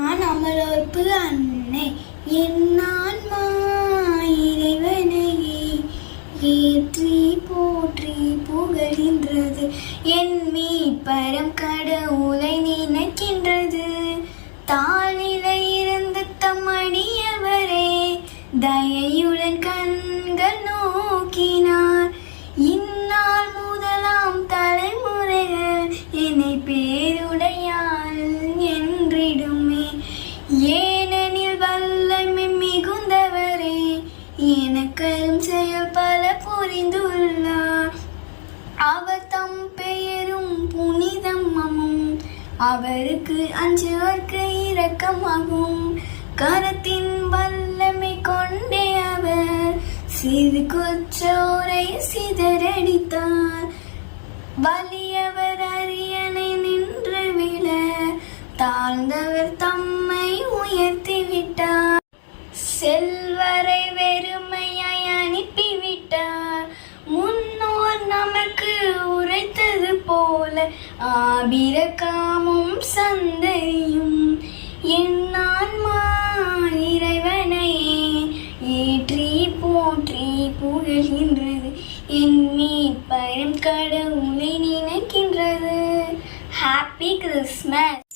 நான் அமலோர்ப்பு அன்னை என் ஆன்மா இறைவனையே ஏற்றி போற்றி புகழ்கின்றது. என் மீட்பரம் கடவுள். எனக்கரும் செயல் பல புரிந்துள்ளார். அவர் தம் பெயரும் புனிதமும் அவருக்கு அஞ்சுவர்க்கு இரக்கமாகும். கரத்தின் வல்லமை கொண்டே அவர் சிறு குற்றோரை சிதறடித்தார். வலியவர் அரியணை நின்று விழ தாழ்ந்தவர் தம்மை உயர்த்தி போல ஆபிரகாமும் சந்தரியும் என் ஆன்மா ஏற்றி போற்றி புகழ்கின்றது. என் மீட்பரம் கடவுளை நினைக்கின்றது. Happy Christmas